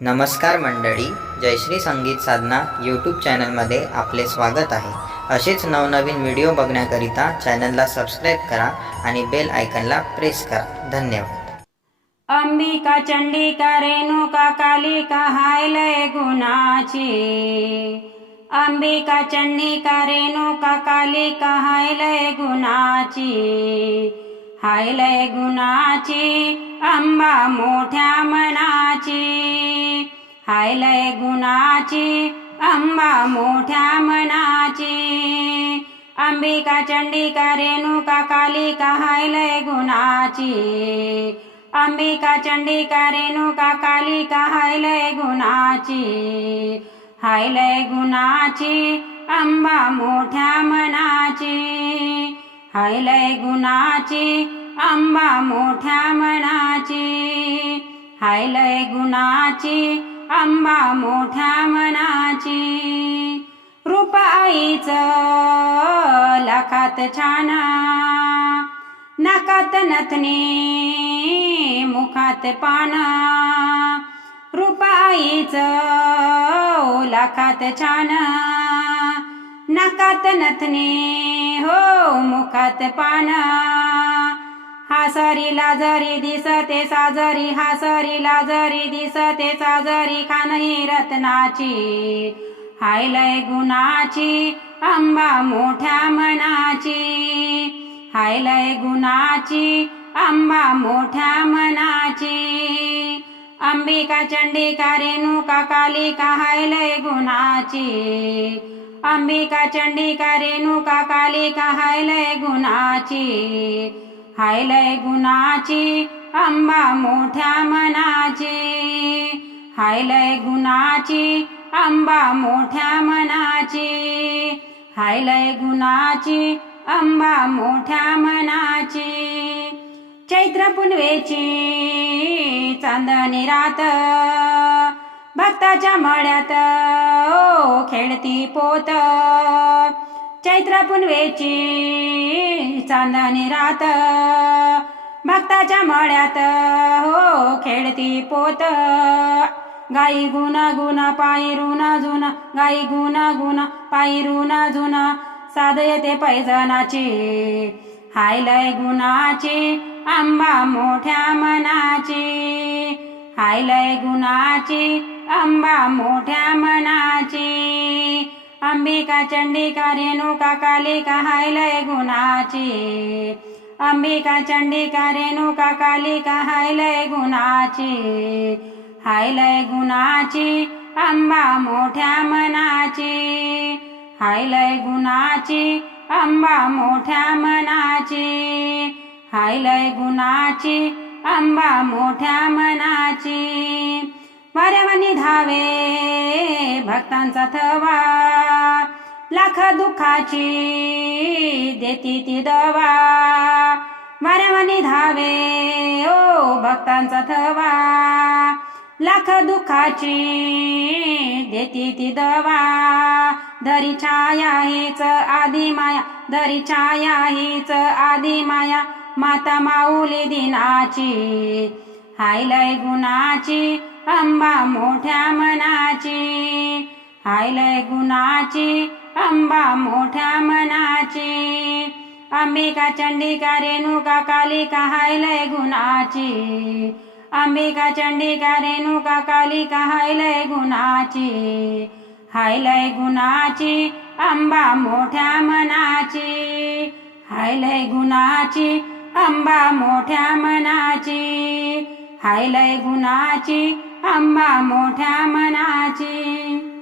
नमस्कार मंडळी जयश्री संगीत साधना यूट्यूब चॅनलमध्ये आपले स्वागत आहे. असेच नवनवीन व्हिडिओ बघण्याकरिता चॅनलला सबस्क्राईब करा आणि बेल आयकनला प्रेस करा. धन्यवाद. अंबिका चंडिका रेणुका कालिका हाय लय गुणाची. अंबिका चंडिका रेणुका कालिका हाय लय गुणाची. हाय लय गुणाची अंबा मोठ्या मनाची. हाय लय गुणाची अंबा मोठ्या मनाची. अंबिका चंडिका रेणुका कालिका हाय लय गुणाची. अंबिका चंडिका रेणुका कालिका हाय लय गुणाची. हाय लय गुणाची अंबा मोठ्या मनाची. हाय लय गुणाची आंबा मोठ्या मनाची. हाय लय गुणाची आंबा मोठ्या मनाची. रुपाईच लखात छाना नाकात नथनी मुखात पाना. रुपाईच लाखात छान नाकात नथनी हो मुखात पाना. हासरीला जरी दिसते साजरी हासरीला जरी दिसते साजरी खानही रत्नाची. हाय लय गुणाची अंबा मोठ्या मनाची. हाय लय गुणाची अंबा मोठ्या मनाची. अंबिका चंडिका रेणुका कालिका हाय लय गुणाची. अंबिका चंडिका रेणुका कालिका हाय लय गुणाची हाय लय गुणाची अंबा मोठ्या मनाची हाय लय गुणाची अंबा मोठ्या मनाची हाय लय गुणाची अंबा मोठ्या मनाची. चैत्र पुनवेची चांदणी रात भक्ताच्या मळ्यात खेळती पोत. चैत्र पुनवेची चांदणी रात. भक्ताच्या मळ्यात हो खेळती पोत. गाई गुना गुना पायी रुना जुना गाई गुना गुना पायी रुना जुना. साध येते पैजनाची हाय लय गुणाची आंबा मोठ्या मनाची. हाय लय गुणाची आंबा मोठ्या मनाची. अंबिका चंडिका रेणुका कालिका हाय लय गुणाची. अंबिका चंडिका रेणुका कालिका हाय लय गुणाची. हाय लय गुणाची अंबा मोठ्या मनाची. हाय लय गुणाची अंबा मोठ्या मनाची. हाय लय गुणाची अंबा मोठ्या मनाची. वाऱ्यावानी धावे भक्तांचा थवा लाख दुःखाची देती ती दवा. वाऱ्यावानी धावे ओ भक्तांचा थवा लाख दुःखाची देती ती दवा. दरी छाया हीच आधी माया दरी छाया हीच आधी माया माता माऊली दिनाची हाय लय गुणाची अंबा मोठ्या मनाची. हाय लय गुणाची अंबा मोठ्या मनाची. अंबिका चंडिका रेणुका कालिका हाय लय गुणाची. अंबिका चंडिका रेणुका कालिका हायलय गुणाची. हाय लय गुणाची अंबा मोठ्या मनाची. हाय लय गुणाची अंबा मोठ्या मनाची. हाय लय गुणाची अंबा मोठ्या मनाची.